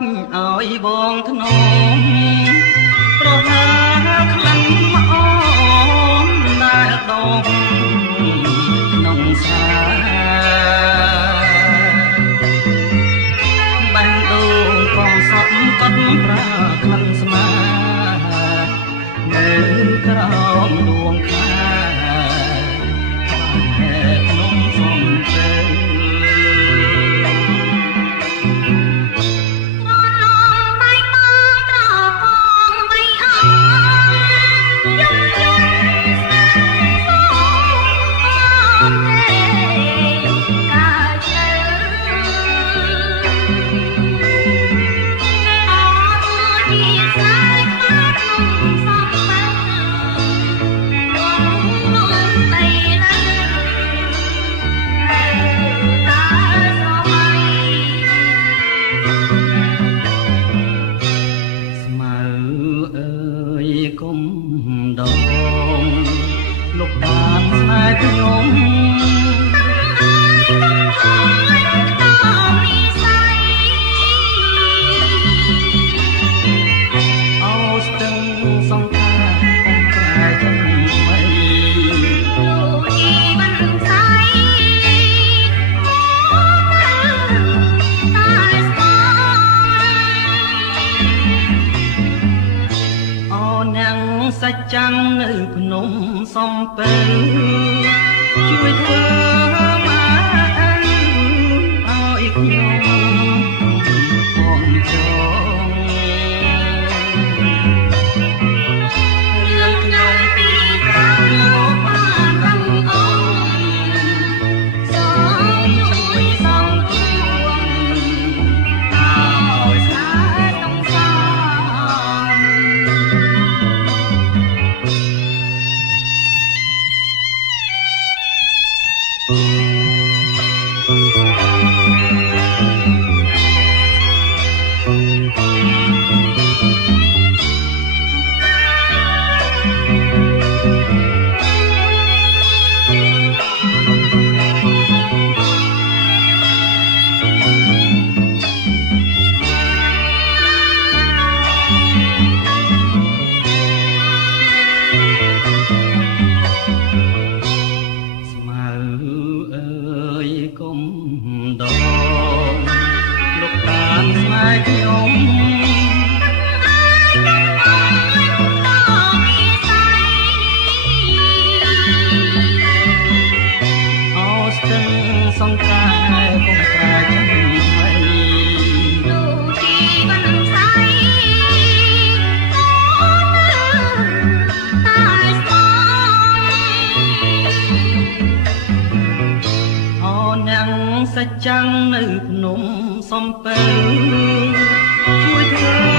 ឲ្យបងធ្នមប្រហាខ្លាំងមកអូនដែលដងក្នុងសាបាញ់ដូងកងសក់កត់ប្រាក្លិនស្មានៅក្រោមដួងខាក្នុងសំពេញគុំដងលោកបានស្នេហ៍ខ្ញុំអូស្ទឹងសង្ការកំប្រែចំថ្មីលោកជីបានស្័យតែស្គាល់អូនាងសច្ចាំងនៅភ្នំសំពៅជួយធ្វើមកឲ្យខ្ញុំបងចងរឿងខ្ញុំពីក្រោយមកបានរំអងសូមជួយសងទួងឲ្យស្នេហ៍ต้องសងគុំដងលោកបានស្នេហ៍ខ្ញុំអូស្ទឹងសង្ការកុំប្រែចំថ្មីលោកជីបានស្័យតែស្គាល់នាងសច្ចាំងនៅភ្នំសំពៅជួយធ្វើ